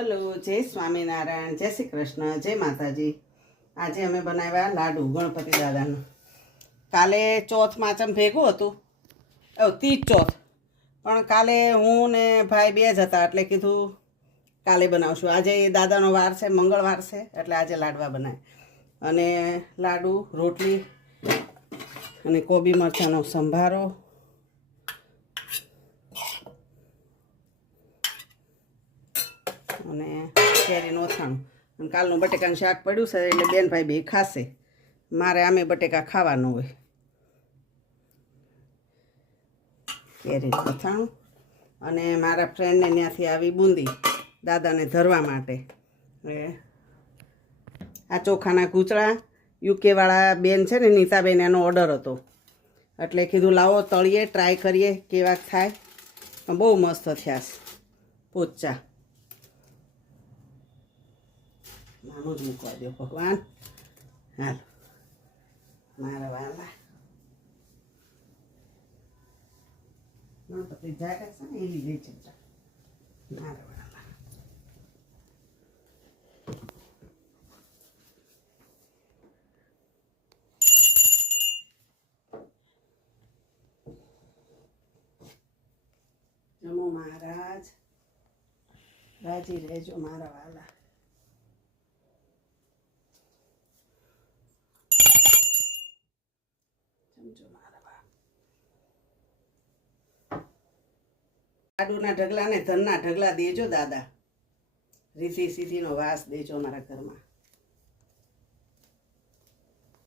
Hello, જય સ્વામિનારાયણ, જય શ્રી કૃષ્ણ, જય માતાજી. આજે અમે બનાવ્યા લાડુ ગણપતિ દાદાનું. કાલે ચોથ માચમ ભેગું હતું, તીજ ચોથ, પણ કાલે હું ને ભાઈ બે જ હતા એટલે કીધું કાલે બનાવશું. આજે દાદાનો વાર છે, મંગળવાર છે, એટલે આજે લાડવા બનાવે. અને લાડુ, રોટલી અને કોબી મરચાંનો સંભારો અને કેરીનું અથાણું. અને કાલનું બટેકાનું શાક પડ્યું છે એટલે બેન ભાઈ બે ખાશે. મારે આમે બટેકા ખાવાનું હોય. કેરીનું અથાણું અને મારા ફ્રેન્ડને ત્યાંથી આવી બુંદી દાદાને ધરવા માટે. આ ચોખાના કૂચળા યુકેવાળા બેન છે ને, નીતાબેન, એનો ઓર્ડર હતો એટલે કીધું લાવો તળીએ, ટ્રાય કરીએ કેવા થાય. પણ બહુ મસ્ત થયા છે પોચા. નાનું જ મૂકવા દો ભગવાન. હાલ મારા વાલા ગણપતિ જાગ્યા છે ને એવી લઈ ચમચા. મારા વાલા જમો મહારાજ, રાજી રહેજો મારા વાલા. લાડુના ઢગલા ને ધનના ઢગલા દેજો દાદા. રીતિ સીધીનો વાસ દેજો અમારા ઘરમાં.